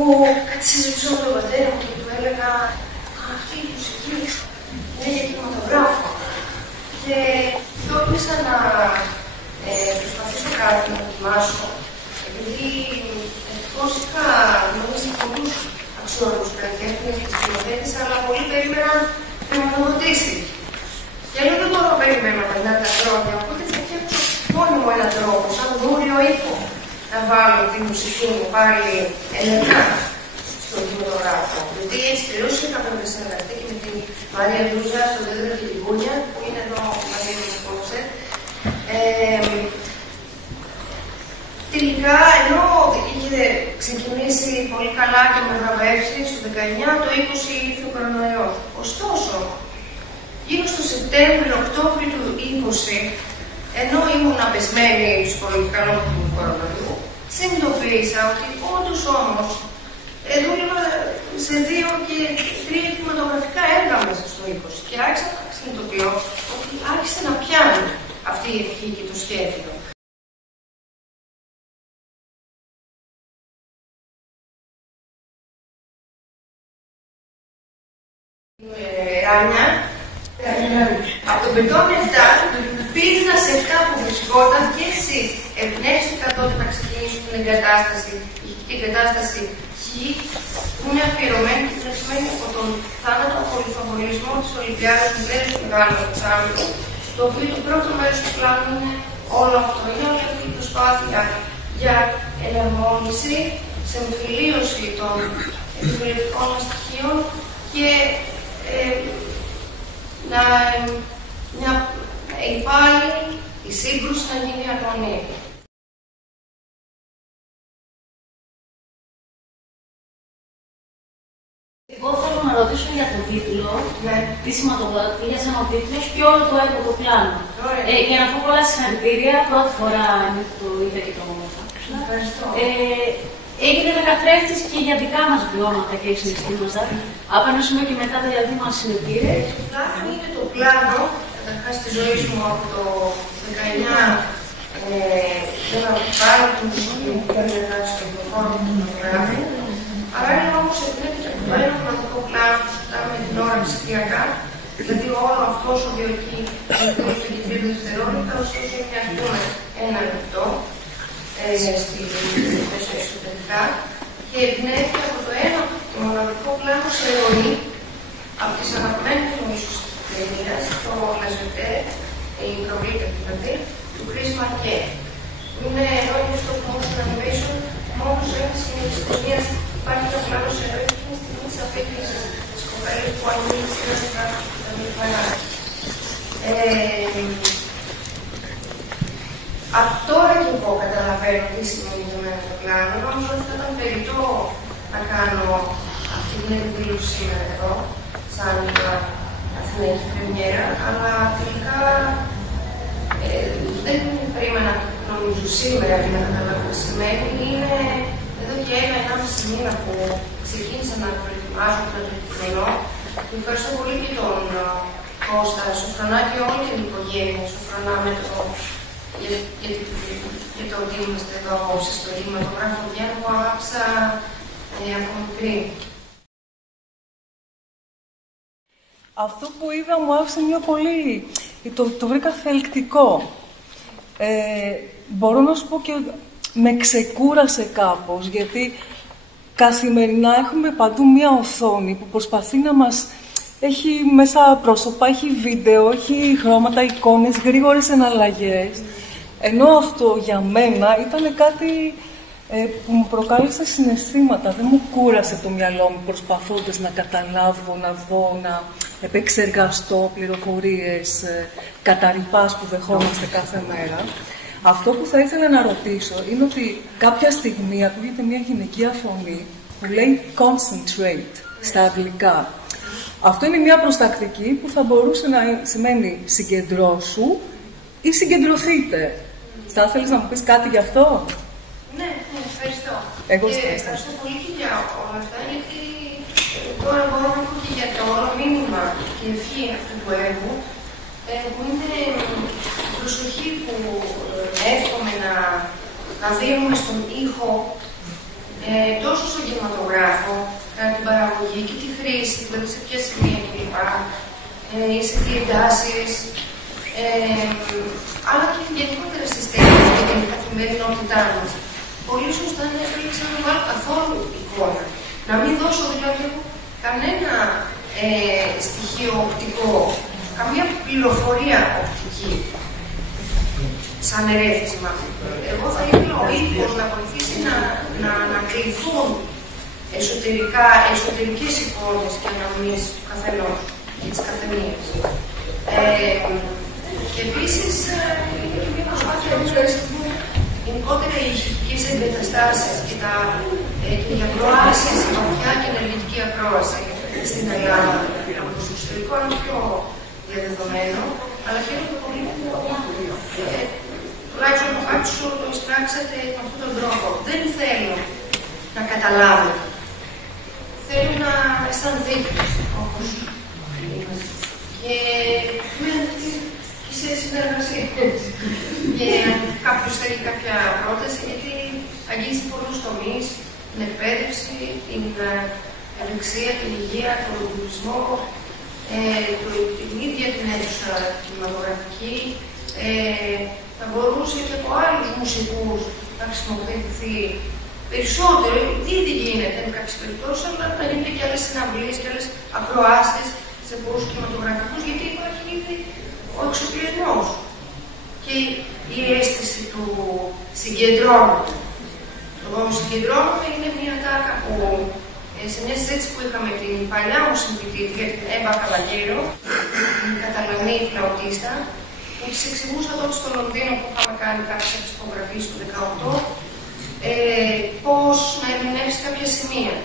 που συζητούσα με τον πατέρα μου και του έλεγα αυτή η μουσική είναι για κινηματογράφο. Και τόλμησα να προσπαθήσω κάτι να δοκιμάσω, επειδή ευτυχώς είχα γνωρίσει πολλούς αξιόλογους καλλιτέχνες και σκηνοθέτες, αλλά πολλοί περίμεναν χρηματοδοτήσει. Και λέω δεν μπορώ να περιμένω μετά τα χρόνια, οπότε θα φτιάξω μόνοι μου έναν τρόπο, σαν δούριο ήχο, να βάλω τη μουσική μου πάλι ενεργά στον κινηματογράφο. Γιατί έτσι τελείως είχαμε συνεργαστεί και με τη Μαρία Ντούζα, στο Δέντρο και την Κούνια, που είναι εδώ μαζί με το κόνσερτ. Τελικά, ενώ είχε ξεκινήσει πολύ καλά και με βραβεύσεις, στο 19, το 20 ήρθε ο κορονοϊός. Ωστόσο, γύρω στο Σεπτέμβριο-Οκτώβριο του 20, ενώ ήμουν απεσμένη ψυχολογικά λόγω του κορονοϊού, συνειδητοποίησα ότι όντως όμως δούλευα σε 2 και 3 κινηματογραφικά έργα μέσα στο 20 και άρχισα να συνειδητοποιώ ότι άρχισε να πιάνει αυτή η ευχή και το σχέδιο. Ράνια, από τον πετώνει 7, πήρα σε 7 που βρισκόταν και εσείς εμπνεύστηκα τότε να ξεκινήσουν την εγκατάσταση, η εγκατάσταση Χ, που είναι αφιερωμένη και τρεξμένη από τον θάνατο πολυφαβολισμό της Ολυμπιάδας του Μέρους του Μεγάλου Εξάμεινου, το οποίο το πρώτο μέρος του πλάνου είναι όλο αυτό. Είναι όλη αυτή η προσπάθεια για εναρμόνιση, συμφιλίωση των επιβλητικών στοιχείων και να υπάλληλη η σύγκρουση να γίνει αρμονία. Εγώ θέλω να ρωτήσω για τον τίτλο, τι σηματοδοτεί σαν ο τίτλος και όλο το έργο, το πλάνο. Για να πω πολλά συγχαρητήρια, πρώτη φορά το είδα και το άκουσα. Ευχαριστώ. Έγινε ένα καθρέφτης και για δικά μας βιώματα και συναισθήματα. Από ένα σημείο και μετά δηλαδή μας συνεπήρε. Το πλάνο είναι το πλάνο, καταρχάς της ζωής μου από το 19, δεν πάρω την μουσική μου που είναι στον χώρο του κινηματογράφου. Παράλληλα όμως εμπνέεται από το ένα πραγματικό πλάνο που κοιτάμε την ώρα ψηφιακά, δηλαδή όλο αυτό ο διορκή το 2 και 3 δευτερόλεπτα, ωστόσο είναι αυτό 1 λεπτό στη εσωτερικά και εμπνέεται από το ένα το μοναδικό πλάνο σε ροή από τις αγαπημένες μου ίσως ταινίας, το Λαζετέ, η προβλήκα δηλαδή, του Chris Marquet, που είναι εδώ είναι στο motion animation, μόνο σε ένα σημείο της ταινίας υπάρχει ένα πλάνο σε ροή και είναι στιγμή της αφήγησης της κοπέλας που ανοίγει στην Ελλάδα και τα μη φανάρια. Τώρα και εγώ καταλαβαίνω τι σημαίνει για μένα το πλάνο. Νόμιζα ότι θα ήταν περιττό να κάνω αυτή την εκδήλωση σήμερα εδώ, σαν Αθηναϊκή πρεμιέρα, αλλά τελικά δεν περίμενα νομίζω σήμερα για να καταλάβω τι σημαίνει. Είναι εδώ και 1,5 μήνα που ξεκίνησα να προετοιμάζω, να το εκδηλώνω. Ευχαριστώ πολύ και τον Κώστα Σοφρανά και όλη την οικογένεια Σοφρανά με το για το ότι είμαστε εδώ απόψε στο κινηματογράφο Βιέννα που αγάπησα από μικρή. Αυτό που είδα μου άφησε μια πολύ... Το βρήκα θελκτικό. Μπορώ να σου πω και με ξεκούρασε κάπως, γιατί καθημερινά έχουμε παντού μια οθόνη που προσπαθεί να μας... Έχει μέσα πρόσωπα, έχει βίντεο, έχει χρώματα, εικόνες, γρήγορες εναλλαγές. Ενώ αυτό για μένα ήταν κάτι που μου προκάλεσε συναισθήματα. Δεν μου κούρασε το μυαλό μου προσπαθώντας να καταλάβω, να δω, να επεξεργαστώ πληροφορίες καταρρυπάς που δεχόμαστε κάθε μέρα. Αυτό που θα ήθελα να ρωτήσω είναι ότι κάποια στιγμή ακούγεται μια γυναικεία φωνή που λέει concentrate στα αγγλικά. Αυτό είναι μια προστακτική που θα μπορούσε να σημαίνει συγκεντρώσου ή συγκεντρωθείτε. Θα ήθελες να μου πεις κάτι γι' αυτό? Ναι, ευχαριστώ. Εγώ ευχαριστώ πολύ και για όλα αυτά, γιατί τώρα μπορώ να πω και για το όλο μήνυμα και ευχή αυτού του έργου, που είναι η προσοχή που εύχομαι να δίνουμε στον ήχο, τόσο στο κινηματογράφο, κατά την παραγωγή και τη χρήση, δηλαδή σε ποια σημεία κλπ. Ή σε τι εντάσεις, αλλά και γενικότερα στις τέχνες και την καθημερινότητά μας. Πολύ σωστά δεν έπρεπε να βάλω καθόλου εικόνα. Να μην δώσω δηλαδή κανένα στοιχείο οπτικό, καμία πληροφορία οπτική, σαν ερέθισμα. Εγώ θα ήθελα ο ίδιος να βοηθήσει να ανακληθούν εσωτερικές εικόνες και αναμνήσεις του καθενός και της καθεμίας. Και επίσης είναι και μια προσπάθεια να ευχαριστούμε γενικότερα οι ηχητικές εγκαταστάσεις και η ακροάσεις, η βαθιά και ενεργητική ακρόαση στην Ελλάδα. Από το εξωτερικό είναι πιο διαδεδομένο, αλλά χαίρομαι πολύ που τουλάχιστον από κάποιους το εισπράξατε με αυτόν τον τρόπο. Δεν θέλω να καταλάβω. Θέλω να αισθανθείτε όπως είμαστε. Και σε συνεργασία. Και κάποιος θέλει κάποια πρόταση, γιατί αγγίζει πολλούς τομείς, την εκπαίδευση, την ευεξία, την υγεία, τον τουρισμό, την ίδια την αίθουσα κινηματογραφική. Θα μπορούσε και από άλλους μουσικούς να χρησιμοποιηθεί περισσότερο, ήδη γίνεται με κάποιες περιπτώσεις, αλλά να γίνονται και άλλες συναυλίες και άλλες ακροάσεις σε πολλούς κινηματογραφικούς, γιατί υπάρχει ήδη ο εξοπλισμός και η αίσθηση του συγκεντρώνονται. Το συγκεντρώνονται είναι μια τάκα που σε μια συζήτηση που είχαμε την παλιά μου συμφοιτήτρια, την Έμπα Καλαγέρο, την Καταλανή φλαουτίστα, που της εξηγούσα τότε στο Λονδίνο που είχαμε κάνει κάποιες εξυπογραφίες το 2018, πώς να ερμηνεύσει κάποια σημεία.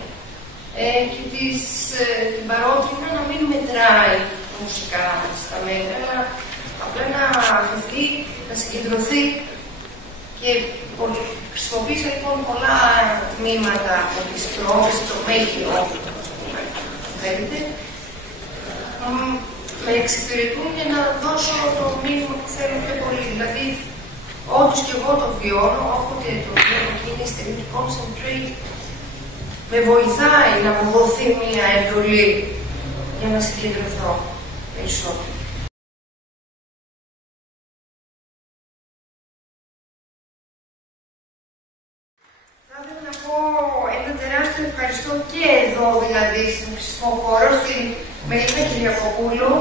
Και την παρότρινα να μην μετράει μουσικά στα μέτρα, αλλά απλά να αφαιθεί, να συγκεντρωθεί. Και χρησιμοποίησα λοιπόν πολλά τμήματα από τις πρόοδες, το make-off, θέλετε, με εξυπηρετούν για να δώσω το μήνυμα που θέλω πιο πολύ. Δηλαδή, όντως και εγώ το βιώνω, όποτε το βιώνω και είναι στη στιγμή concentrate, με βοηθάει να μου δοθεί μία εντολή για να συγκεντρωθώ περισσότερο. Θα ήθελα να πω ένα τεράστιο ευχαριστώ και εδώ, δηλαδή, στην φυσικό χώρο, στην Μελίνα Κυριακοπούλου,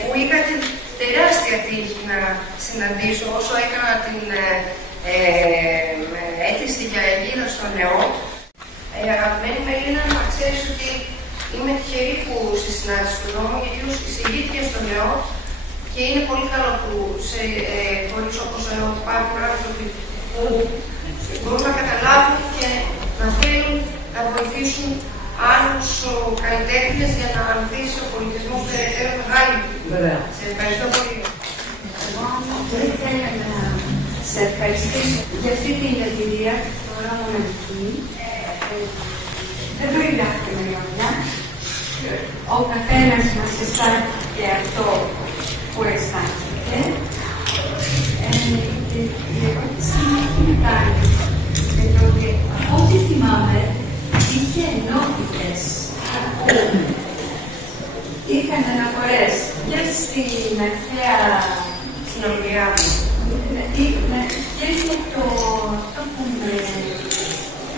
που είχα την τεράστια τύχη να συναντήσω όσο έκανα την αίτηση για εγγύρα στο ΝΕΟΤ. Αγαπημένη Μελίνα, να ξέρεις ότι είμαι τυχερή που σε συνάντησα στον δρόμο, γιατί ως εισηγήτρια στο ΝΕΟΤ και είναι πολύ καλό που σε φορείς όπως ο ΝΕΟΤ υπάρχουν άνθρωποι που μπορούν να καταλάβουν και να θέλουν να βοηθήσουν άλλους καλλιτέχνες για να ανθίσει ο πολιτισμός περαιτέρω μεγάλη. Σε ευχαριστώ πολύ. Εγώ θα ήθελα να σε ευχαριστήσω για αυτή την εμπειρία τώρα μοναδική. Δεν πρέπει να έχουμε μεγάλα. Ο καθένας μας αισθάνθηκε αυτό που αισθάνθηκε. Η ερώτηση μου κάνει ότι ό,τι θυμάμαι είχε ενότητες που είχαν αναφορές και στην αρχαία συνομιλία και για αυτό που με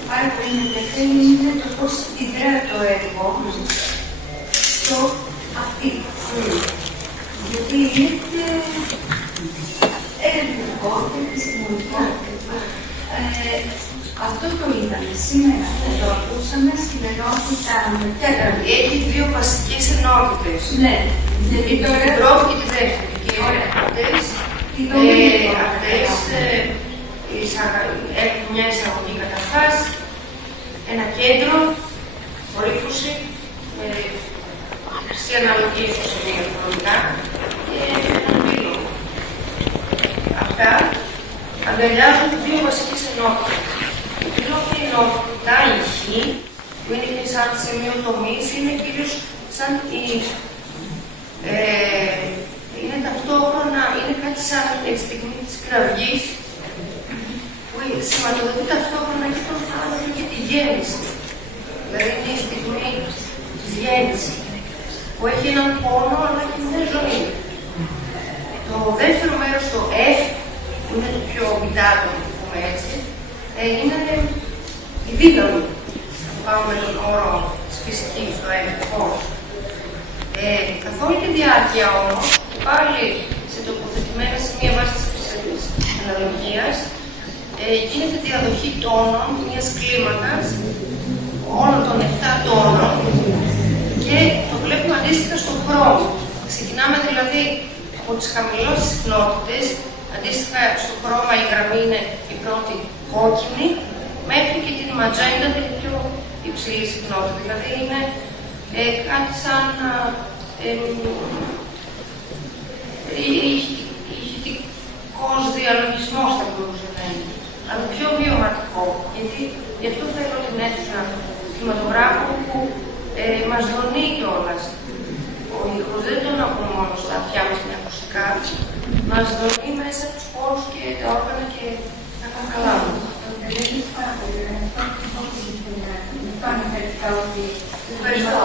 πάρα πολύ με ενδιαφέρει είναι το πώς ιδρά το έργο στο αυτή. Γιατί είναι ερευνητικό και επιστημονικό. Αυτό το είδαμε σήμερα, το ακούσαμε στην ενότητα με τέτοια. Έχει δύο βασικές ενότητες. Ναι, γιατί τώρα... Την πρώτη και τη δεύτερη. Και αυτές έχουν μια εισαγωγή καταρχάς, ένα κέντρο, κορύφωση, σε αναλογία στο σημείο χρονικά και έναν πύλο. Αυτά αγκαλιάζουν δύο βασικές ενότητες. Η πρώτη ενότητα, η χ, που είναι και σαν σημείο τομής, είναι κυρίως σαν είναι ταυτόχρονα, είναι κάτι σαν τη στιγμή της κραυγής, που σηματοδοτεί ταυτόχρονα και τον θάνατο και τη γέννηση. Δηλαδή είναι η στιγμή της γέννησης, που έχει έναν πόνο αλλά και μια ζωή. Το δεύτερο μέρος, το F, που είναι το πιο βιτάτο, να το πούμε έτσι, είναι η δύναμη. Θα πάμε με τον όρο της φυσικής, το F, φως. Καθ' όλη τη διάρκεια όμως, πάλι σε τοποθετημένα σημεία βάσης της αναλογίας, γίνεται διαδοχή τόνων μιας κλίμακας όλων των 7 τόνων και το βλέπουμε αντίστοιχα στον χρόνο. Ξεκινάμε δηλαδή από τις χαμηλότερες συχνότητες, αντίστοιχα στο χρώμα η γραμμή είναι η πρώτη κόκκινη, μέχρι και την ματζέντα την πιο υψηλή συχνότητα. Δηλαδή είναι κάτι σαν ηχητικός διαλογισμός θα μπορούσε να είναι, αλλά πιο βιωματικό. Γιατί γι' αυτό θέλω την αίθουσα κινηματογράφου που μας δονεί κιόλας. Ο ήχος δεν τον ακούμε μόνο στα αυτιά μας με ακουστικά, μας δονεί μέσα από τους χώρους και τα όργανα και τα καλά μας. Ευχαριστώ.